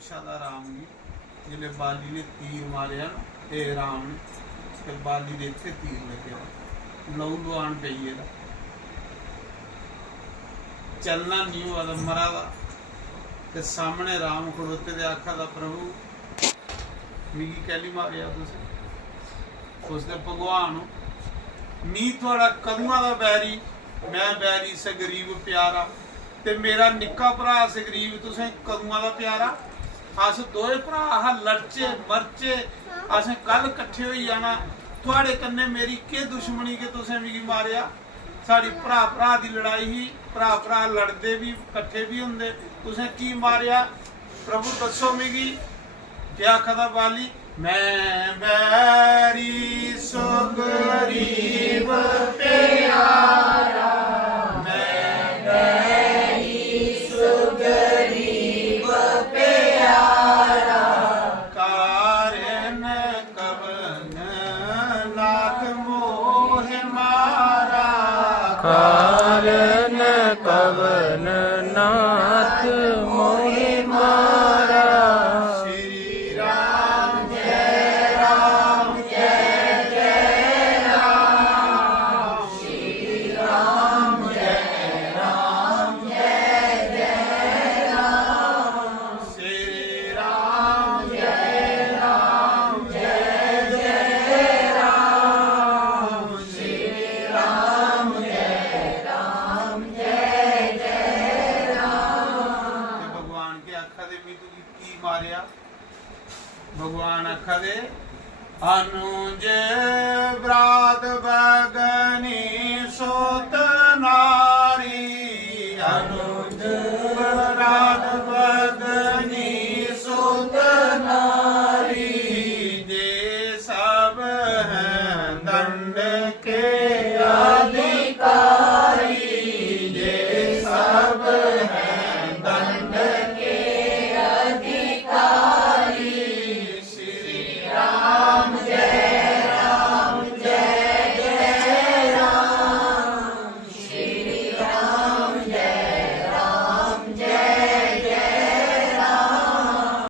ਪੁੱਛਾ ਦਾ ਰਾਮ ਜੀ ਜਿਹਨੇ ਬਾਲੀ ਨੇ ਤੀਰ ਮਾਰਿਆ ਨਾ ਇਹ ਰਾਮ ਨੇ ਤੇ ਬਾਲੀ ਦੇ ਇੱਥੇ ਤੀਰ ਲੱਗਿਆ ਲਹੂ ਲੁਹਾਨ ਪਈ ਇਹਦਾ ਚੱਲਣਾ ਨਹੀਂ ਉਹਦਾ ਮਰਾ ਦਾ ਤੇ ਸਾਹਮਣੇ ਰਾਮ ਖੜੋਤੇ ਦੇ ਆਖਾ ਦਾ ਪ੍ਰਭੂ ਮਿਗੀ ਕਹਿਲੀ ਮਾਰਿਆ ਤੁਸੀਂ ਉਸਦੇ ਭਗਵਾਨ ਨੂੰ ਨੀ ਤੁਹਾਡਾ ਕਦਮਾਂ ਦਾ ਬੈਰੀ ਮੈਂ ਬੈਰੀ ਸੇ ਗਰੀਬ ਪਿਆਰਾ ਤੇ ਮੇਰਾ ਨਿੱਕਾ ਭਰਾ ਸੇ ਗਰੀਬ ਤੁਸੀਂ ਕਦਮਾਂ ਦਾ ਪਿਆਰਾ ਅਸ ਦੋਏ ਭਰਾ ਆ ਲੜਚੇ ਮਰਚੇ ਅਸੀਂ ਕੱਲ ਇਕੱਠੇ ਹੋਈ ਜਾਣਾ ਤੁਹਾਡੇ ਕੰਨੇ ਮੇਰੀ ਕੀ ਦੁਸ਼ਮਣੀ ਕਿ ਤੁਸੀਂ ਮਿਗੀ ਮਾਰਿਆ ਸਾਡੀ ਭਰਾ ਭਰਾ ਦੀ ਲੜਾਈ ਹੀ ਭਰਾ ਭਰਾ ਲੜਦੇ ਵੀ ਇਕੱਠੇ ਵੀ ਹੁੰਦੇ ਤੁਸੀਂ ਕੀ ਮਾਰਿਆ ਪ੍ਰਭੂ ਦੱਸੋ ਮਿਗੀ ਕਿਆ ਖਦਾ ਵਾਲੀ मैं बैरी सो गरीब प्यारा मैं बैरी सो गरीब प्यारा कारण कवन नाथ मोह मारा कारण कवन नाथ मोह मारा भगवान आखा दे अनुज ब्रात बगन